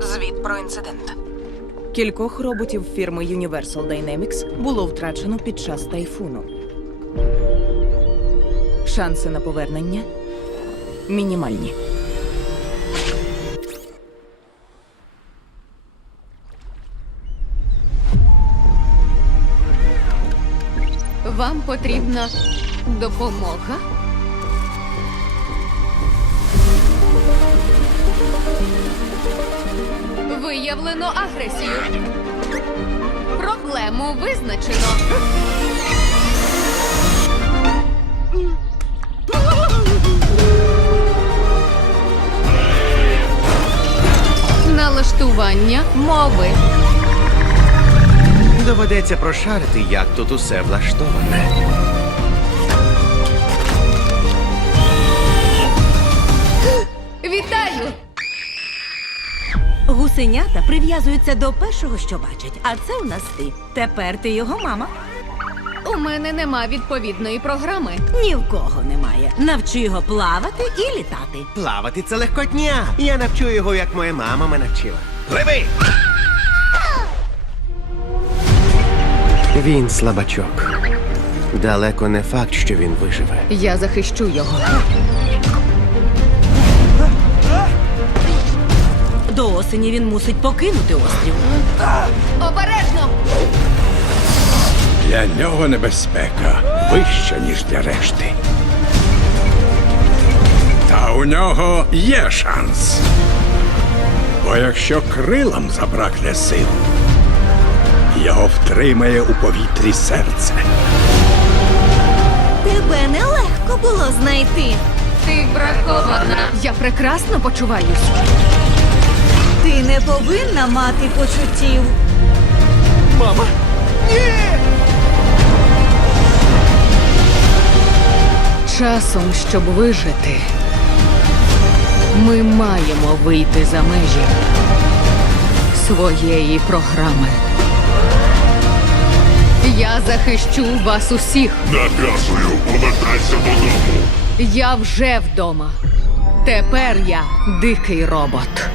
Звіт про інцидент. Кількох роботів фірми Universal Dynamics було втрачено під час тайфуну. Шанси на повернення мінімальні. Вам потрібна допомога. Виявлено агресію. Проблему визначено. Налаштування мови. Доведеться прошарити, як тут усе влаштоване. Цуценята прив'язуються до першого, що бачать, а це у нас ти. Тепер ти його мама. У мене нема відповідної програми. Ні в кого немає. Навчи його плавати і літати. Плавати це легкотня. Я навчу його, як моя мама мене навчила. Пливи! Він слабачок. Далеко не факт, що він виживе. Я захищу його. До осені він мусить покинути острів. Обережно! Для нього небезпека вища, ніж для решти. Та у нього є шанс. Бо якщо крилам забракне сил, його втримає у повітрі серце. Тебе нелегко було знайти. Ти бракована. Я прекрасно почуваюсь. Ти не повинна мати почуттів. Мама. Ні! Часом, щоб вижити, ми маємо вийти за межі своєї програми. Я захищу вас усіх. Наказую, повертайся додому. Я вже вдома. Тепер я дикий робот.